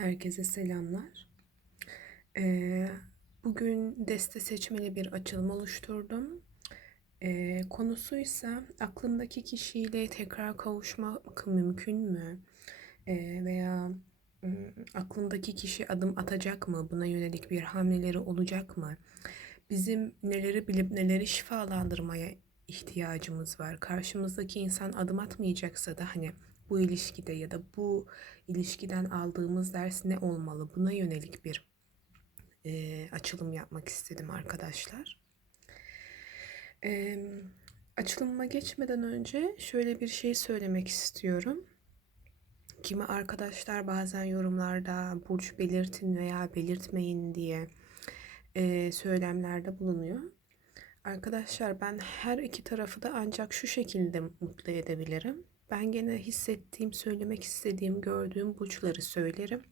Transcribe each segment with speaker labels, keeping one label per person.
Speaker 1: Herkese selamlar. Ee, bugün deste seçmeli bir açılım oluşturdum. Ee, konusuysa aklımdaki kişiyle tekrar kavuşmak mümkün mü? Ee, veya ım, aklımdaki kişi adım atacak mı? Buna yönelik bir hamleleri olacak mı? Bizim neleri bilip neleri şifalandırmaya ihtiyacımız var. Karşımızdaki insan adım atmayacaksa da hani bu ilişkide ya da bu ilişkiden aldığımız ders ne olmalı? Buna yönelik bir e, açılım yapmak istedim arkadaşlar. E, açılıma geçmeden önce şöyle bir şey söylemek istiyorum. Kimi arkadaşlar bazen yorumlarda burç belirtin veya belirtmeyin diye e, söylemlerde bulunuyor. Arkadaşlar ben her iki tarafı da ancak şu şekilde mutlu edebilirim. Ben gene hissettiğim, söylemek istediğim, gördüğüm burçları söylerim.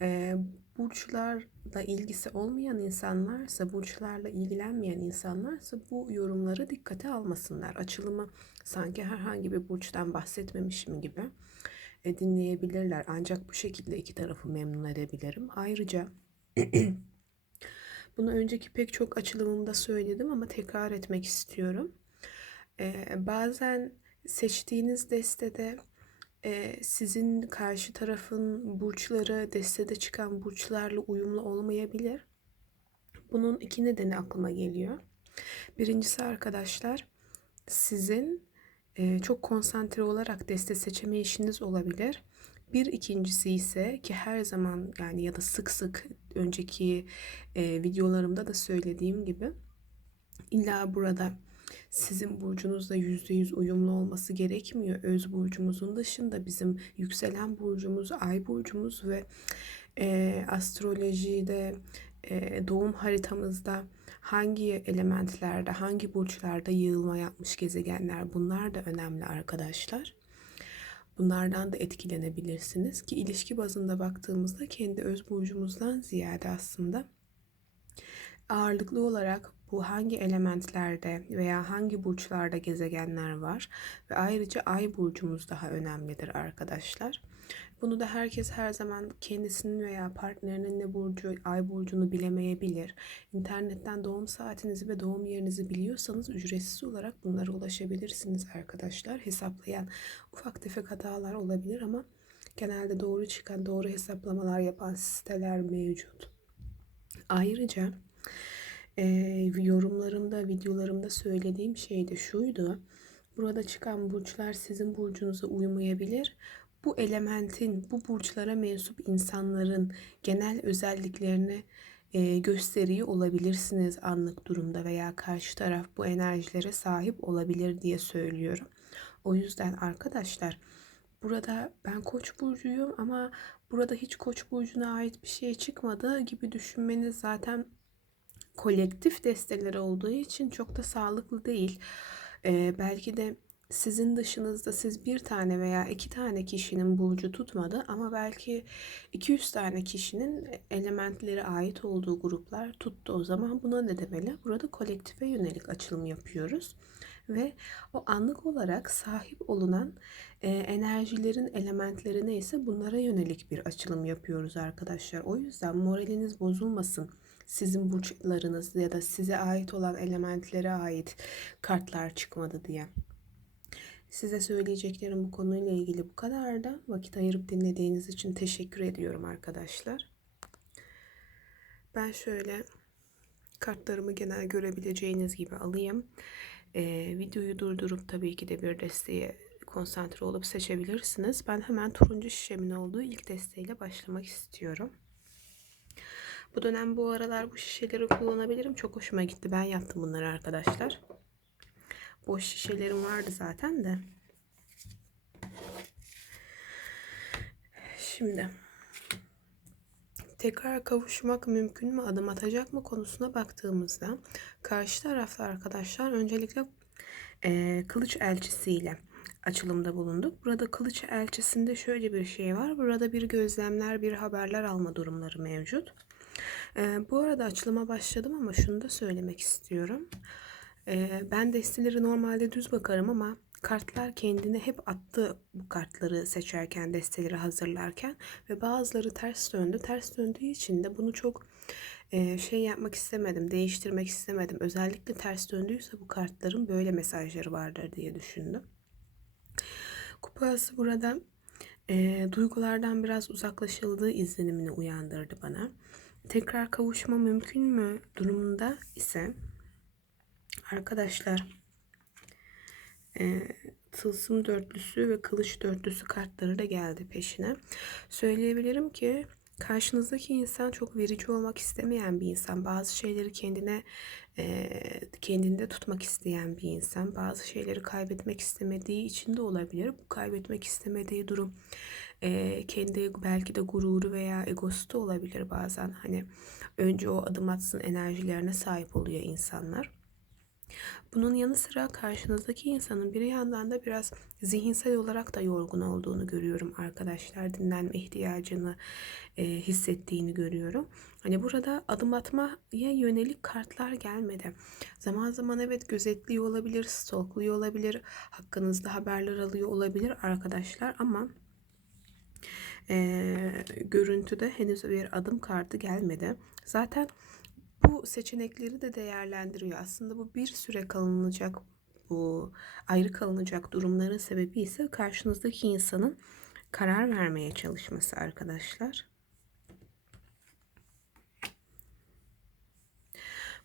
Speaker 1: Ee, burçlarla ilgisi olmayan insanlarsa, burçlarla ilgilenmeyen insanlarsa bu yorumları dikkate almasınlar. Açılımı sanki herhangi bir burçtan bahsetmemişim gibi e, dinleyebilirler. Ancak bu şekilde iki tarafı memnun edebilirim. Ayrıca bunu önceki pek çok açılımımda söyledim ama tekrar etmek istiyorum. Ee, bazen seçtiğiniz destede e, sizin karşı tarafın burçları destede çıkan burçlarla uyumlu olmayabilir. Bunun iki nedeni aklıma geliyor. Birincisi arkadaşlar sizin e, çok konsantre olarak deste seçeme işiniz olabilir. Bir ikincisi ise ki her zaman yani ya da sık sık önceki e, videolarımda da söylediğim gibi illa burada sizin burcunuzla yüzde yüz uyumlu olması gerekmiyor. Öz burcumuzun dışında bizim yükselen burcumuz, ay burcumuz ve e, astrolojide e, doğum haritamızda hangi elementlerde, hangi burçlarda yığılma yapmış gezegenler bunlar da önemli arkadaşlar. Bunlardan da etkilenebilirsiniz ki ilişki bazında baktığımızda kendi öz burcumuzdan ziyade aslında ağırlıklı olarak bu hangi elementlerde veya hangi burçlarda gezegenler var ve ayrıca ay burcumuz daha önemlidir arkadaşlar. Bunu da herkes her zaman kendisinin veya partnerinin ne burcu, ay burcunu bilemeyebilir. İnternetten doğum saatinizi ve doğum yerinizi biliyorsanız ücretsiz olarak bunlara ulaşabilirsiniz arkadaşlar. Hesaplayan ufak tefek hatalar olabilir ama genelde doğru çıkan, doğru hesaplamalar yapan siteler mevcut. Ayrıca e, yorumlarımda, videolarımda söylediğim şey de şuydu. Burada çıkan burçlar sizin burcunuza uymayabilir. Bu elementin, bu burçlara mensup insanların genel özelliklerini e, gösteriyor olabilirsiniz anlık durumda veya karşı taraf bu enerjilere sahip olabilir diye söylüyorum. O yüzden arkadaşlar burada ben koç burcuyum ama burada hiç koç burcuna ait bir şey çıkmadı gibi düşünmeniz zaten kolektif desteler olduğu için çok da sağlıklı değil. Ee, belki de sizin dışınızda siz bir tane veya iki tane kişinin burcu tutmadı ama belki 200 tane kişinin elementleri ait olduğu gruplar tuttu. O zaman buna ne demeli? Burada kolektife yönelik açılım yapıyoruz ve o anlık olarak sahip olunan e, enerjilerin elementleri neyse bunlara yönelik bir açılım yapıyoruz arkadaşlar. O yüzden moraliniz bozulmasın sizin burçlarınız ya da size ait olan elementlere ait kartlar çıkmadı diye. Size söyleyeceklerim bu konuyla ilgili bu kadar da vakit ayırıp dinlediğiniz için teşekkür ediyorum arkadaşlar. Ben şöyle kartlarımı genel görebileceğiniz gibi alayım. Ee, videoyu durdurup tabii ki de bir desteğe konsantre olup seçebilirsiniz. Ben hemen turuncu şişemin olduğu ilk desteğiyle başlamak istiyorum. Bu dönem bu aralar bu şişeleri kullanabilirim. Çok hoşuma gitti. Ben yaptım bunları arkadaşlar. Boş şişelerim vardı zaten de. Şimdi tekrar kavuşmak mümkün mü, adım atacak mı konusuna baktığımızda karşı tarafta arkadaşlar öncelikle e, kılıç elçisiyle açılımda bulunduk. Burada kılıç elçisinde şöyle bir şey var. Burada bir gözlemler, bir haberler alma durumları mevcut. Ee, bu arada açılıma başladım ama şunu da söylemek istiyorum. Ee, ben desteleri normalde düz bakarım ama kartlar kendini hep attı bu kartları seçerken, desteleri hazırlarken ve bazıları ters döndü. Ters döndüğü için de bunu çok e, şey yapmak istemedim, değiştirmek istemedim. Özellikle ters döndüyse bu kartların böyle mesajları vardır diye düşündüm. Kupası burada e, duygulardan biraz uzaklaşıldığı izlenimini uyandırdı bana. Tekrar kavuşma mümkün mü durumunda ise arkadaşlar e, tılsım dörtlüsü ve kılıç dörtlüsü kartları da geldi peşine. Söyleyebilirim ki karşınızdaki insan çok verici olmak istemeyen bir insan. Bazı şeyleri kendine e, kendinde tutmak isteyen bir insan. Bazı şeyleri kaybetmek istemediği için de olabilir. Bu kaybetmek istemediği durum e, kendi belki de gururu veya egosu da olabilir bazen. Hani önce o adım atsın enerjilerine sahip oluyor insanlar. Bunun yanı sıra karşınızdaki insanın bir yandan da biraz zihinsel olarak da yorgun olduğunu görüyorum arkadaşlar. Dinlenme ihtiyacını e, hissettiğini görüyorum. Hani burada adım atmaya yönelik kartlar gelmedi. Zaman zaman evet gözetliyor olabilir, stalkluyor olabilir, hakkınızda haberler alıyor olabilir arkadaşlar ama e, görüntüde henüz bir adım kartı gelmedi. Zaten bu seçenekleri de değerlendiriyor. Aslında bu bir süre kalınacak bu ayrı kalınacak durumların sebebi ise karşınızdaki insanın karar vermeye çalışması arkadaşlar.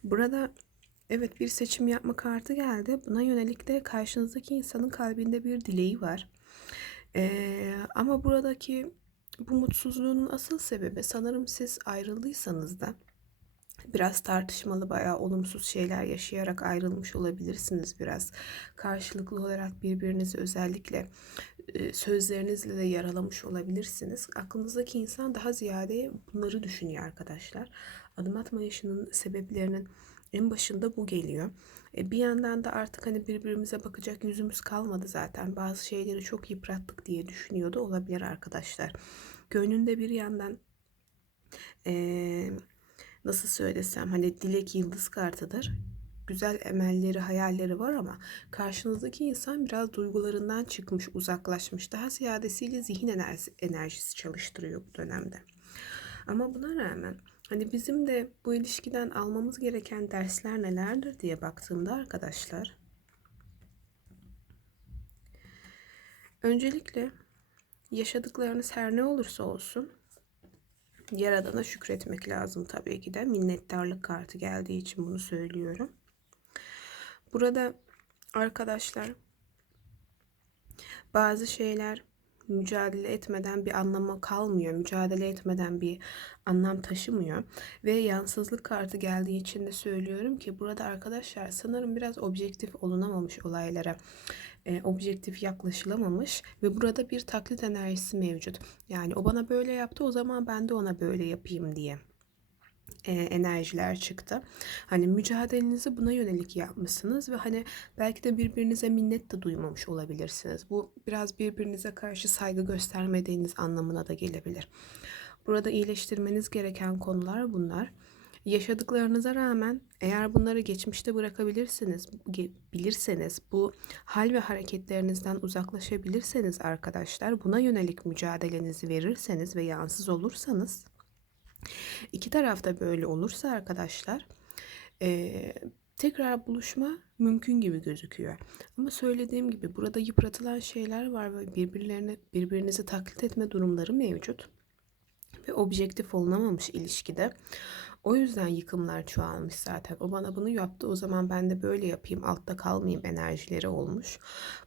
Speaker 1: Burada evet bir seçim yapma kartı geldi. Buna yönelik de karşınızdaki insanın kalbinde bir dileği var. Ee, ama buradaki bu mutsuzluğun asıl sebebi sanırım siz ayrıldıysanız da biraz tartışmalı bayağı olumsuz şeyler yaşayarak ayrılmış olabilirsiniz biraz. Karşılıklı olarak birbirinizi özellikle sözlerinizle de yaralamış olabilirsiniz. Aklınızdaki insan daha ziyade bunları düşünüyor arkadaşlar. Adım atma yaşının sebeplerinin en başında bu geliyor. E, bir yandan da artık hani birbirimize bakacak yüzümüz kalmadı zaten. Bazı şeyleri çok yıprattık diye düşünüyordu olabilir arkadaşlar. Gönlünde bir yandan e, nasıl söylesem hani dilek yıldız kartıdır. Güzel emelleri, hayalleri var ama karşınızdaki insan biraz duygularından çıkmış, uzaklaşmış. Daha ziyadesiyle zihin enerjisi çalıştırıyor bu dönemde. Ama buna rağmen hani bizim de bu ilişkiden almamız gereken dersler nelerdir diye baktığımda arkadaşlar öncelikle yaşadıklarınız her ne olursa olsun Yaradan'a şükretmek lazım tabii ki de. Minnettarlık kartı geldiği için bunu söylüyorum. Burada arkadaşlar bazı şeyler mücadele etmeden bir anlamı kalmıyor. Mücadele etmeden bir anlam taşımıyor. Ve yansızlık kartı geldiği için de söylüyorum ki burada arkadaşlar sanırım biraz objektif olunamamış olaylara e, objektif yaklaşılamamış ve burada bir taklit enerjisi mevcut. Yani o bana böyle yaptı o zaman ben de ona böyle yapayım diye e, enerjiler çıktı. Hani mücadelenizi buna yönelik yapmışsınız ve hani belki de birbirinize minnet de duymamış olabilirsiniz. Bu biraz birbirinize karşı saygı göstermediğiniz anlamına da gelebilir. Burada iyileştirmeniz gereken konular bunlar. Yaşadıklarınıza rağmen eğer bunları geçmişte bırakabilirsiniz, bilirseniz, bu hal ve hareketlerinizden uzaklaşabilirseniz arkadaşlar, buna yönelik mücadelenizi verirseniz ve yansız olursanız, iki tarafta böyle olursa arkadaşlar, e, tekrar buluşma mümkün gibi gözüküyor. Ama söylediğim gibi burada yıpratılan şeyler var ve birbirlerine birbirinizi taklit etme durumları mevcut ve objektif olunamamış ilişkide. O yüzden yıkımlar çoğalmış zaten. O bana bunu yaptı o zaman ben de böyle yapayım altta kalmayayım enerjileri olmuş.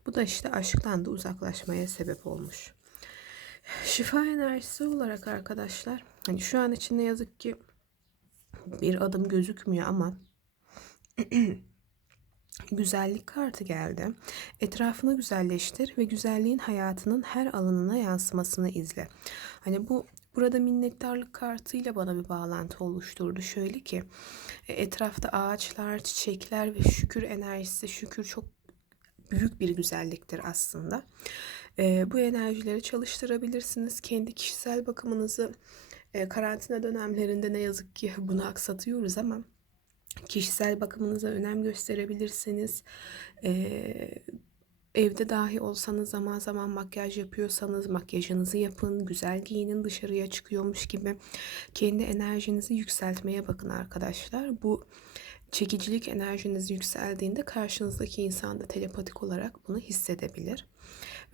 Speaker 1: Bu da işte aşktan da uzaklaşmaya sebep olmuş. Şifa enerjisi olarak arkadaşlar hani şu an için ne yazık ki bir adım gözükmüyor ama güzellik kartı geldi. Etrafını güzelleştir ve güzelliğin hayatının her alanına yansımasını izle. Hani bu Burada minnettarlık kartıyla bana bir bağlantı oluşturdu. Şöyle ki e, etrafta ağaçlar, çiçekler ve şükür enerjisi, şükür çok büyük bir güzelliktir aslında. E, bu enerjileri çalıştırabilirsiniz. Kendi kişisel bakımınızı e, karantina dönemlerinde ne yazık ki bunu aksatıyoruz ama kişisel bakımınıza önem gösterebilirsiniz. E, Evde dahi olsanız zaman zaman makyaj yapıyorsanız makyajınızı yapın, güzel giyinin dışarıya çıkıyormuş gibi kendi enerjinizi yükseltmeye bakın arkadaşlar. Bu çekicilik enerjiniz yükseldiğinde karşınızdaki insan da telepatik olarak bunu hissedebilir.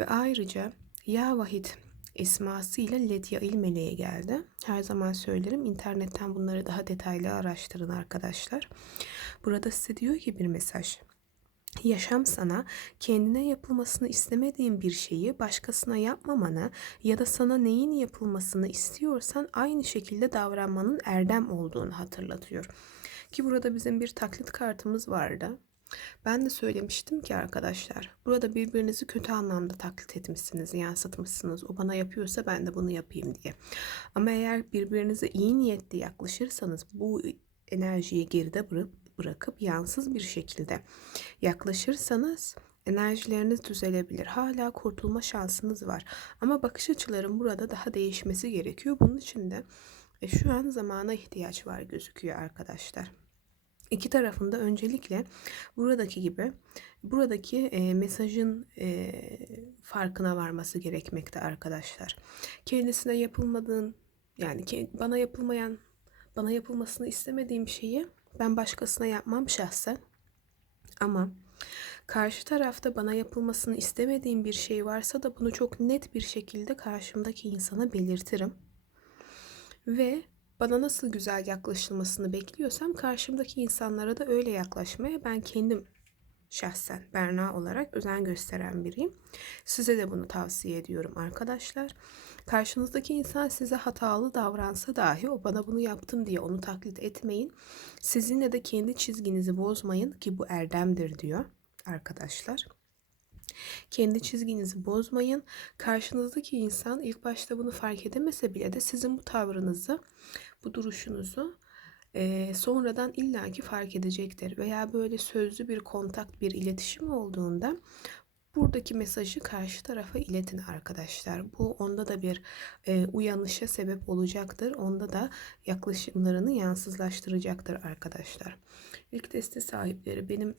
Speaker 1: Ve ayrıca Ya Vahit isması ile Letyail meleğe geldi. Her zaman söylerim internetten bunları daha detaylı araştırın arkadaşlar. Burada size diyor ki bir mesaj. Yaşam sana kendine yapılmasını istemediğin bir şeyi başkasına yapmamanı ya da sana neyin yapılmasını istiyorsan aynı şekilde davranmanın erdem olduğunu hatırlatıyor. Ki burada bizim bir taklit kartımız vardı. Ben de söylemiştim ki arkadaşlar, burada birbirinizi kötü anlamda taklit etmişsiniz, yansıtmışsınız. O bana yapıyorsa ben de bunu yapayım diye. Ama eğer birbirinize iyi niyetli yaklaşırsanız bu enerjiyi geride bırakıp, bırakıp yansız bir şekilde yaklaşırsanız enerjileriniz düzelebilir. Hala kurtulma şansınız var. Ama bakış açıların burada daha değişmesi gerekiyor. Bunun için de e, şu an zamana ihtiyaç var gözüküyor arkadaşlar. İki tarafında öncelikle buradaki gibi buradaki e, mesajın e, farkına varması gerekmekte arkadaşlar. Kendisine yapılmadığın yani bana yapılmayan bana yapılmasını istemediğim şeyi ben başkasına yapmam şahsen. Ama karşı tarafta bana yapılmasını istemediğim bir şey varsa da bunu çok net bir şekilde karşımdaki insana belirtirim. Ve bana nasıl güzel yaklaşılmasını bekliyorsam karşımdaki insanlara da öyle yaklaşmaya ben kendim şahsen Berna olarak özen gösteren biriyim. Size de bunu tavsiye ediyorum arkadaşlar. Karşınızdaki insan size hatalı davransa dahi o bana bunu yaptın diye onu taklit etmeyin. Sizinle de kendi çizginizi bozmayın ki bu erdemdir diyor arkadaşlar. Kendi çizginizi bozmayın. Karşınızdaki insan ilk başta bunu fark edemese bile de sizin bu tavrınızı, bu duruşunuzu e, sonradan illaki fark edecektir. Veya böyle sözlü bir kontak, bir iletişim olduğunda buradaki mesajı karşı tarafa iletin arkadaşlar. Bu onda da bir e, uyanışa sebep olacaktır. Onda da yaklaşımlarını yansızlaştıracaktır arkadaşlar. İlk deste sahipleri benim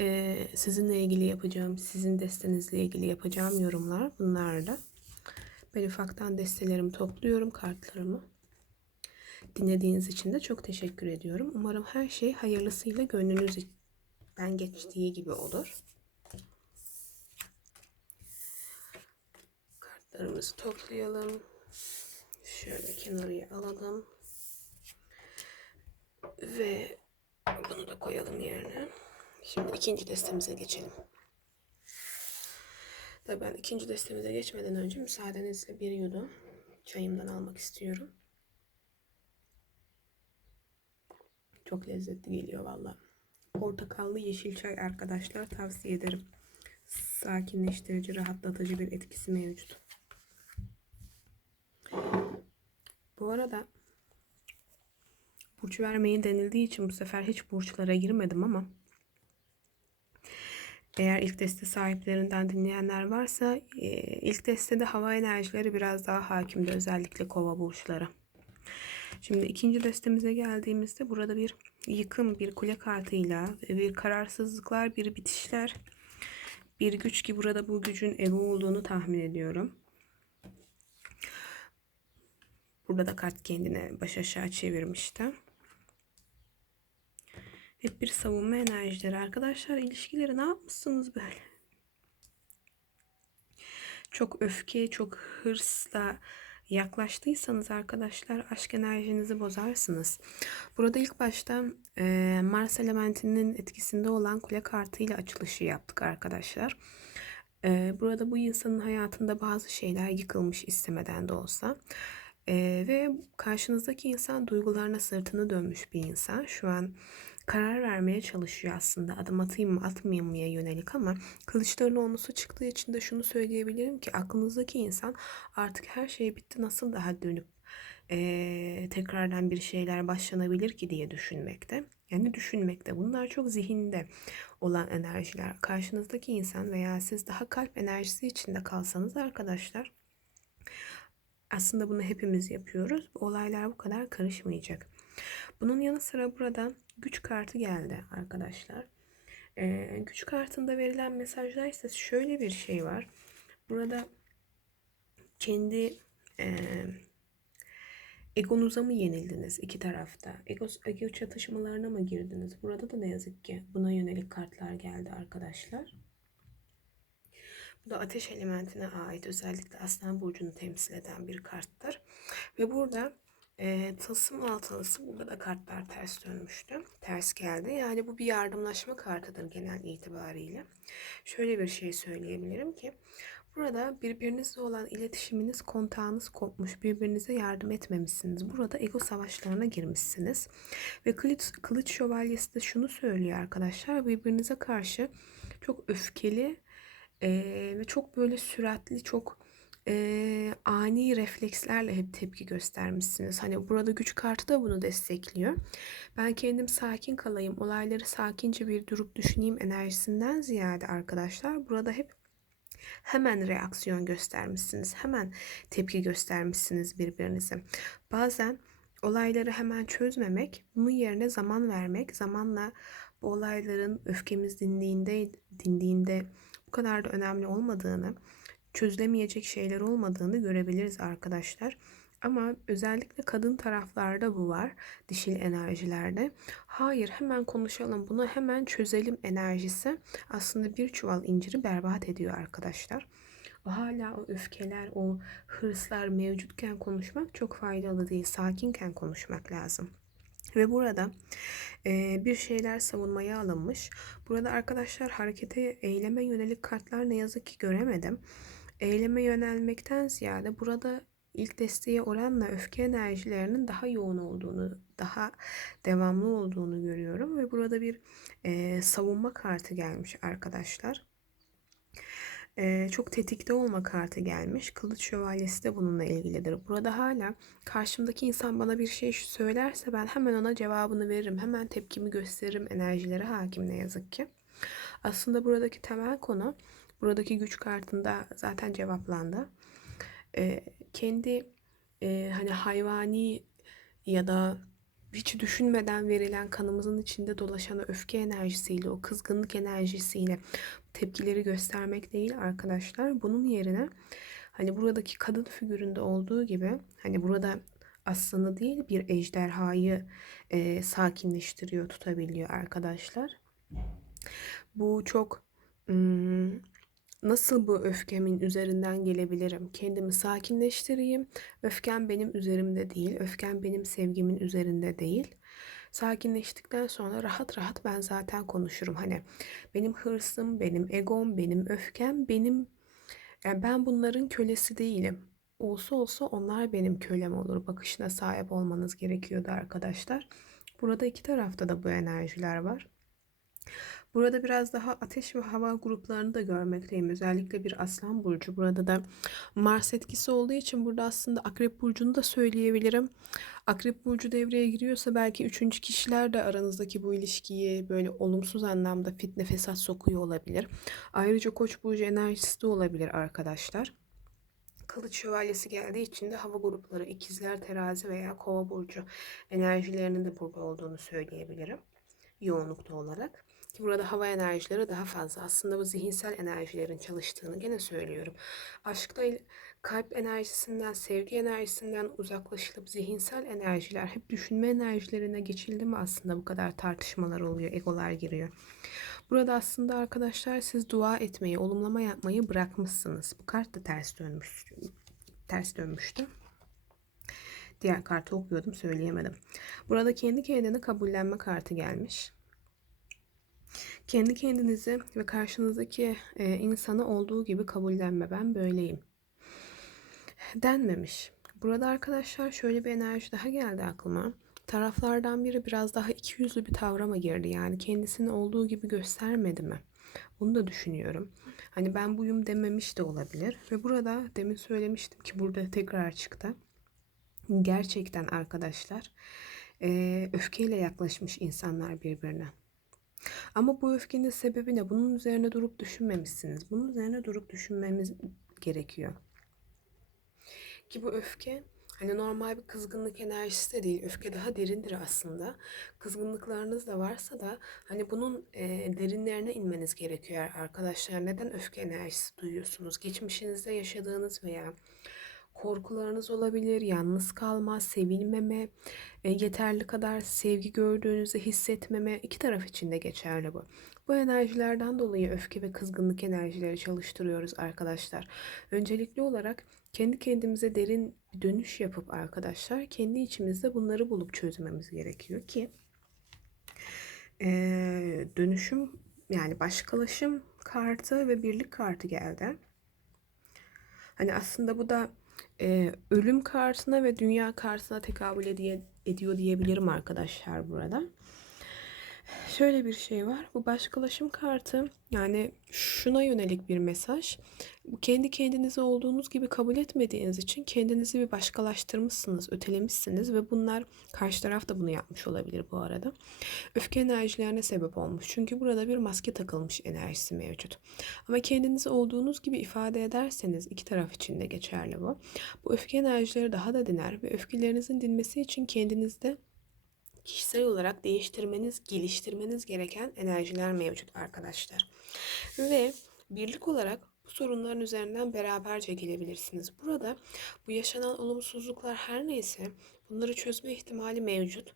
Speaker 1: e, sizinle ilgili yapacağım, sizin destenizle ilgili yapacağım yorumlar bunlardı. Ben ufaktan destelerimi topluyorum, kartlarımı. Dinlediğiniz için de çok teşekkür ediyorum. Umarım her şey hayırlısıyla gönlünüzden geçtiği gibi olur. Kartlarımızı toplayalım. Şöyle kenarıya alalım. Ve bunu da koyalım yerine. Şimdi ikinci destemize geçelim. Tabii ben ikinci destemize geçmeden önce müsaadenizle bir yudum çayımdan almak istiyorum. Çok lezzetli geliyor valla. Portakallı yeşil çay arkadaşlar tavsiye ederim. Sakinleştirici, rahatlatıcı bir etkisi mevcut. Bu arada burç vermeyi denildiği için bu sefer hiç burçlara girmedim ama eğer ilk deste sahiplerinden dinleyenler varsa e, ilk destede hava enerjileri biraz daha hakimdi özellikle kova burçları. Şimdi ikinci destemize geldiğimizde burada bir yıkım, bir kule kartıyla bir kararsızlıklar, bir bitişler, bir güç ki burada bu gücün evi olduğunu tahmin ediyorum. Burada da kart kendine baş aşağı çevirmişti. Hep bir savunma enerjileri. Arkadaşlar ilişkileri ne yapmışsınız böyle? Çok öfke, çok hırsla yaklaştıysanız arkadaşlar aşk enerjinizi bozarsınız. Burada ilk başta e, Mars elementinin etkisinde olan kule kartıyla açılışı yaptık arkadaşlar. E, burada bu insanın hayatında bazı şeyler yıkılmış istemeden de olsa. E, ve karşınızdaki insan duygularına sırtını dönmüş bir insan. Şu an karar vermeye çalışıyor aslında. Adım atayım mı atmayayım mıya yönelik ama Kılıçdaroğlu'su çıktığı için de şunu söyleyebilirim ki aklınızdaki insan artık her şey bitti nasıl daha dönüp ee, tekrardan bir şeyler başlanabilir ki diye düşünmekte. Yani düşünmekte. Bunlar çok zihinde olan enerjiler. Karşınızdaki insan veya siz daha kalp enerjisi içinde kalsanız arkadaşlar aslında bunu hepimiz yapıyoruz. Bu olaylar bu kadar karışmayacak. Bunun yanı sıra burada güç kartı geldi arkadaşlar. Ee, güç kartında verilen mesajlar ise şöyle bir şey var. Burada kendi e, egonuza mı yenildiniz iki tarafta? Ego, ego çatışmalarına mı girdiniz? Burada da ne yazık ki buna yönelik kartlar geldi arkadaşlar. Bu da ateş elementine ait özellikle Aslan Burcu'nu temsil eden bir karttır. Ve burada e, tılsım altılısı burada da kartlar ters dönmüştü. Ters geldi. Yani bu bir yardımlaşma kartıdır genel itibariyle. Şöyle bir şey söyleyebilirim ki Burada birbirinizle olan iletişiminiz, kontağınız kopmuş, birbirinize yardım etmemişsiniz. Burada ego savaşlarına girmişsiniz. Ve kılıç, kılıç şövalyesi de şunu söylüyor arkadaşlar. Birbirinize karşı çok öfkeli e, ve çok böyle süratli, çok e, ani reflekslerle hep tepki göstermişsiniz. Hani burada güç kartı da bunu destekliyor. Ben kendim sakin kalayım, olayları sakince bir durup düşüneyim enerjisinden ziyade arkadaşlar burada hep hemen reaksiyon göstermişsiniz. Hemen tepki göstermişsiniz birbirinize. Bazen olayları hemen çözmemek, bunun yerine zaman vermek, zamanla bu olayların öfkemiz dindiğinde dindiğinde bu kadar da önemli olmadığını, çözülemeyecek şeyler olmadığını görebiliriz arkadaşlar. Ama özellikle kadın taraflarda bu var. Dişil enerjilerde. Hayır hemen konuşalım bunu hemen çözelim enerjisi aslında bir çuval inciri berbat ediyor arkadaşlar. Hala o öfkeler, o hırslar mevcutken konuşmak çok faydalı değil. Sakinken konuşmak lazım. Ve burada e, bir şeyler savunmaya alınmış. Burada arkadaşlar harekete, eyleme yönelik kartlar ne yazık ki göremedim. Eyleme yönelmekten ziyade burada ilk desteğe oranla öfke enerjilerinin daha yoğun olduğunu, daha devamlı olduğunu görüyorum ve burada bir e, savunma kartı gelmiş arkadaşlar. E, çok tetikte olma kartı gelmiş. Kılıç şövalyesi de bununla ilgilidir. Burada hala karşımdaki insan bana bir şey söylerse ben hemen ona cevabını veririm. Hemen tepkimi gösteririm. Enerjilere hakim ne yazık ki. Aslında buradaki temel konu buradaki güç kartında zaten cevaplandı e, kendi e, hani hayvani ya da hiç düşünmeden verilen kanımızın içinde dolaşan öfke enerjisiyle, o kızgınlık enerjisiyle tepkileri göstermek değil arkadaşlar. Bunun yerine hani buradaki kadın figüründe olduğu gibi hani burada aslanı değil bir ejderhayı e, sakinleştiriyor, tutabiliyor arkadaşlar. Bu çok ım, Nasıl bu öfkemin üzerinden gelebilirim? Kendimi sakinleştireyim. Öfkem benim üzerimde değil. Öfkem benim sevgimin üzerinde değil. Sakinleştikten sonra rahat rahat ben zaten konuşurum. Hani benim hırsım, benim egom, benim öfkem, benim yani ben bunların kölesi değilim. Olsa olsa onlar benim kölem olur. Bakışına sahip olmanız gerekiyordu arkadaşlar. Burada iki tarafta da bu enerjiler var. Burada biraz daha ateş ve hava gruplarını da görmekteyim. Özellikle bir aslan burcu. Burada da Mars etkisi olduğu için burada aslında akrep burcunu da söyleyebilirim. Akrep burcu devreye giriyorsa belki üçüncü kişiler de aranızdaki bu ilişkiyi böyle olumsuz anlamda fitne fesat sokuyor olabilir. Ayrıca koç burcu enerjisi de olabilir arkadaşlar. Kılıç şövalyesi geldiği için de hava grupları ikizler, terazi veya kova burcu enerjilerinin de burada olduğunu söyleyebilirim. Yoğunlukta olarak. Ki burada hava enerjileri daha fazla. Aslında bu zihinsel enerjilerin çalıştığını gene söylüyorum. Aşkta kalp enerjisinden, sevgi enerjisinden uzaklaşılıp zihinsel enerjiler, hep düşünme enerjilerine geçildi mi aslında bu kadar tartışmalar oluyor, egolar giriyor. Burada aslında arkadaşlar siz dua etmeyi, olumlama yapmayı bırakmışsınız. Bu kart da ters dönmüş. Ters dönmüştü. Diğer kartı okuyordum söyleyemedim. Burada kendi kendini kabullenme kartı gelmiş. Kendi kendinizi ve karşınızdaki e, insanı olduğu gibi kabullenme. Ben böyleyim. Denmemiş. Burada arkadaşlar şöyle bir enerji daha geldi aklıma. Taraflardan biri biraz daha ikiyüzlü bir tavra mı girdi? Yani kendisini olduğu gibi göstermedi mi? Bunu da düşünüyorum. Hani ben buyum dememiş de olabilir. Ve burada demin söylemiştim ki burada tekrar çıktı. Gerçekten arkadaşlar e, öfkeyle yaklaşmış insanlar birbirine. Ama bu öfkenin sebebi ne? Bunun üzerine durup düşünmemişsiniz. Bunun üzerine durup düşünmemiz gerekiyor. Ki bu öfke Hani normal bir kızgınlık enerjisi de değil. Öfke daha derindir aslında. Kızgınlıklarınız da varsa da hani bunun e, derinlerine inmeniz gerekiyor arkadaşlar. Neden öfke enerjisi duyuyorsunuz? Geçmişinizde yaşadığınız veya korkularınız olabilir, yalnız kalma, sevilmeme, e, yeterli kadar sevgi gördüğünüzü hissetmeme iki taraf için de geçerli bu. Bu enerjilerden dolayı öfke ve kızgınlık enerjileri çalıştırıyoruz arkadaşlar. Öncelikli olarak kendi kendimize derin dönüş yapıp arkadaşlar kendi içimizde bunları bulup çözmemiz gerekiyor ki e, dönüşüm yani başkalaşım kartı ve birlik kartı geldi. Hani aslında bu da e, ölüm kartına ve dünya kartına tekabül ediyor, diyebilirim arkadaşlar burada. Şöyle bir şey var. Bu başkalaşım kartı yani şuna yönelik bir mesaj. Kendi kendinizi olduğunuz gibi kabul etmediğiniz için kendinizi bir başkalaştırmışsınız, ötelemişsiniz ve bunlar karşı taraf da bunu yapmış olabilir bu arada. Öfke enerjilerine sebep olmuş. Çünkü burada bir maske takılmış enerjisi mevcut. Ama kendinizi olduğunuz gibi ifade ederseniz iki taraf için de geçerli bu. Bu öfke enerjileri daha da diner ve öfkelerinizin dinmesi için kendinizde kişisel olarak değiştirmeniz, geliştirmeniz gereken enerjiler mevcut arkadaşlar. Ve birlik olarak bu sorunların üzerinden beraberce gelebilirsiniz. Burada bu yaşanan olumsuzluklar her neyse bunları çözme ihtimali mevcut.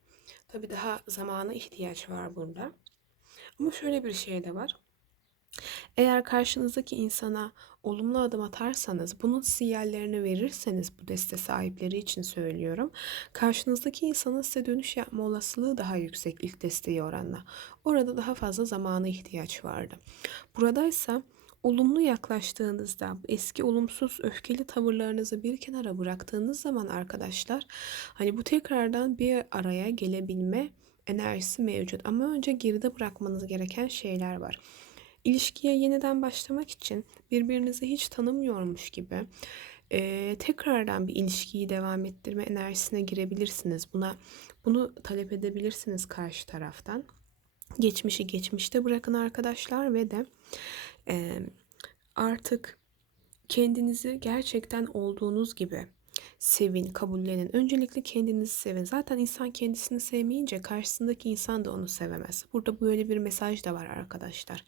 Speaker 1: Tabii daha zamana ihtiyaç var burada. Ama şöyle bir şey de var. Eğer karşınızdaki insana olumlu adım atarsanız, bunun sinyallerini verirseniz bu deste sahipleri için söylüyorum. Karşınızdaki insanın size dönüş yapma olasılığı daha yüksek ilk desteği oranla. Orada daha fazla zamana ihtiyaç vardı. Buradaysa olumlu yaklaştığınızda, eski olumsuz, öfkeli tavırlarınızı bir kenara bıraktığınız zaman arkadaşlar, hani bu tekrardan bir araya gelebilme enerjisi mevcut. Ama önce geride bırakmanız gereken şeyler var. İlişkiye yeniden başlamak için birbirinizi hiç tanımıyormuş gibi e, tekrardan bir ilişkiyi devam ettirme enerjisine girebilirsiniz. Buna bunu talep edebilirsiniz karşı taraftan. Geçmişi geçmişte bırakın arkadaşlar ve de e, artık kendinizi gerçekten olduğunuz gibi sevin, kabullenin. Öncelikle kendinizi sevin. Zaten insan kendisini sevmeyince karşısındaki insan da onu sevemez. Burada böyle bir mesaj da var arkadaşlar.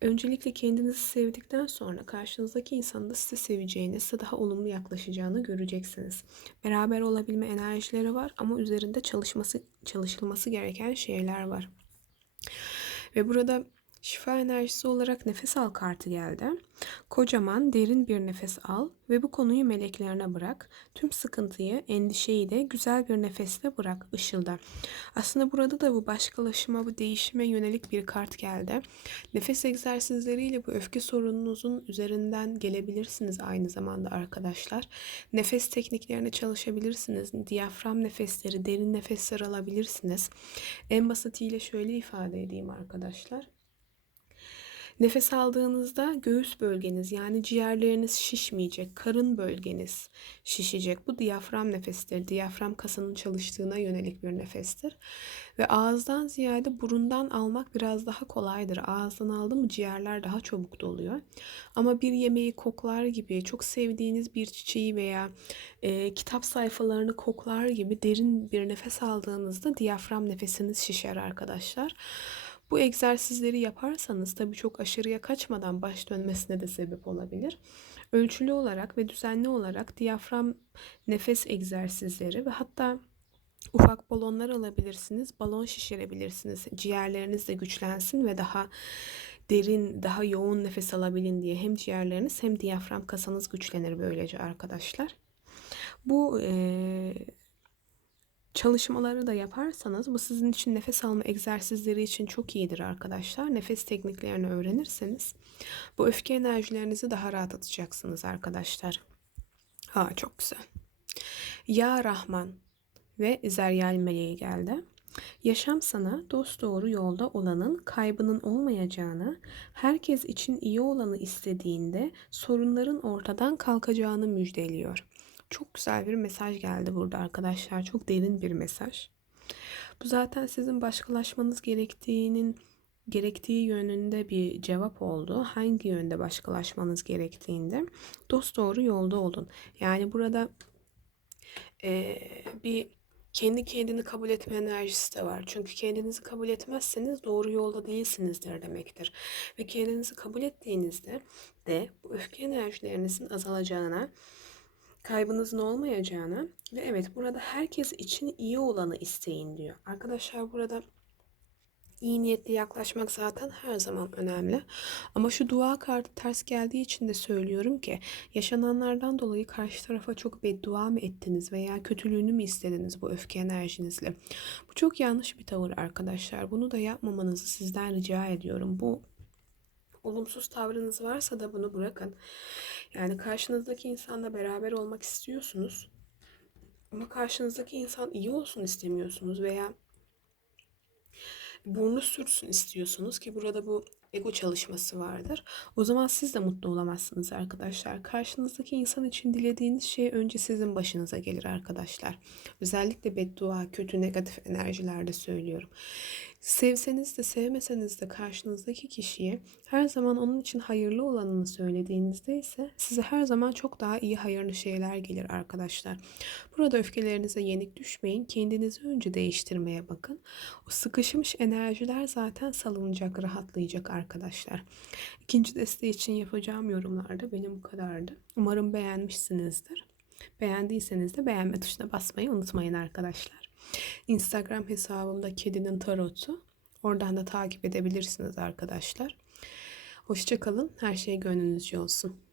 Speaker 1: Öncelikle kendinizi sevdikten sonra karşınızdaki insanın da sizi seveceğini, size daha olumlu yaklaşacağını göreceksiniz. Beraber olabilme enerjileri var ama üzerinde çalışması çalışılması gereken şeyler var. Ve burada Şifa enerjisi olarak nefes al kartı geldi. Kocaman derin bir nefes al ve bu konuyu meleklerine bırak. Tüm sıkıntıyı, endişeyi de güzel bir nefesle bırak ışılda. Aslında burada da bu başkalaşıma, bu değişime yönelik bir kart geldi. Nefes egzersizleriyle bu öfke sorununuzun üzerinden gelebilirsiniz aynı zamanda arkadaşlar. Nefes tekniklerine çalışabilirsiniz. Diyafram nefesleri, derin nefesler alabilirsiniz. En basitiyle şöyle ifade edeyim arkadaşlar. Nefes aldığınızda göğüs bölgeniz yani ciğerleriniz şişmeyecek, karın bölgeniz şişecek. Bu diyafram nefestir. Diyafram kasının çalıştığına yönelik bir nefestir. Ve ağızdan ziyade burundan almak biraz daha kolaydır. Ağızdan aldım ciğerler daha çabuk doluyor. Ama bir yemeği koklar gibi, çok sevdiğiniz bir çiçeği veya e, kitap sayfalarını koklar gibi derin bir nefes aldığınızda diyafram nefesiniz şişer arkadaşlar. Bu egzersizleri yaparsanız tabii çok aşırıya kaçmadan baş dönmesine de sebep olabilir. Ölçülü olarak ve düzenli olarak diyafram nefes egzersizleri ve hatta ufak balonlar alabilirsiniz. Balon şişirebilirsiniz. Ciğerleriniz de güçlensin ve daha derin, daha yoğun nefes alabilin diye hem ciğerleriniz hem diyafram kasanız güçlenir böylece arkadaşlar. Bu e, çalışmaları da yaparsanız bu sizin için nefes alma egzersizleri için çok iyidir arkadaşlar. Nefes tekniklerini öğrenirseniz bu öfke enerjilerinizi daha rahat atacaksınız arkadaşlar. Ha çok güzel. Ya Rahman ve Zeryal Meleği geldi. Yaşam sana dost doğru yolda olanın kaybının olmayacağını, herkes için iyi olanı istediğinde sorunların ortadan kalkacağını müjdeliyor. Çok güzel bir mesaj geldi burada arkadaşlar. Çok derin bir mesaj. Bu zaten sizin başkalaşmanız gerektiğinin gerektiği yönünde bir cevap oldu. Hangi yönde başkalaşmanız gerektiğinde dost doğru yolda olun. Yani burada eee, bir kendi kendini kabul etme enerjisi de var. Çünkü kendinizi kabul etmezseniz doğru yolda değilsinizdir demektir. Ve kendinizi kabul ettiğinizde de bu öfke enerjilerinizin azalacağına, kaybınızın olmayacağına ve evet burada herkes için iyi olanı isteyin diyor. Arkadaşlar burada iyi niyetli yaklaşmak zaten her zaman önemli. Ama şu dua kartı ters geldiği için de söylüyorum ki yaşananlardan dolayı karşı tarafa çok beddua mı ettiniz veya kötülüğünü mü istediniz bu öfke enerjinizle? Bu çok yanlış bir tavır arkadaşlar. Bunu da yapmamanızı sizden rica ediyorum. Bu olumsuz tavrınız varsa da bunu bırakın. Yani karşınızdaki insanla beraber olmak istiyorsunuz. Ama karşınızdaki insan iyi olsun istemiyorsunuz veya burnu sürtsün istiyorsunuz ki burada bu ego çalışması vardır. O zaman siz de mutlu olamazsınız arkadaşlar. Karşınızdaki insan için dilediğiniz şey önce sizin başınıza gelir arkadaşlar. Özellikle beddua, kötü negatif enerjilerde söylüyorum. Sevseniz de sevmeseniz de karşınızdaki kişiye her zaman onun için hayırlı olanını söylediğinizde ise size her zaman çok daha iyi hayırlı şeyler gelir arkadaşlar. Burada öfkelerinize yenik düşmeyin. Kendinizi önce değiştirmeye bakın. O sıkışmış enerjiler zaten salınacak, rahatlayacak arkadaşlar. İkinci desteği için yapacağım yorumlarda benim bu kadardı. Umarım beğenmişsinizdir. Beğendiyseniz de beğenme tuşuna basmayı unutmayın arkadaşlar. Instagram hesabımda Kedinin Tarotu. Oradan da takip edebilirsiniz arkadaşlar. Hoşçakalın. Her şey gönlünüzce olsun.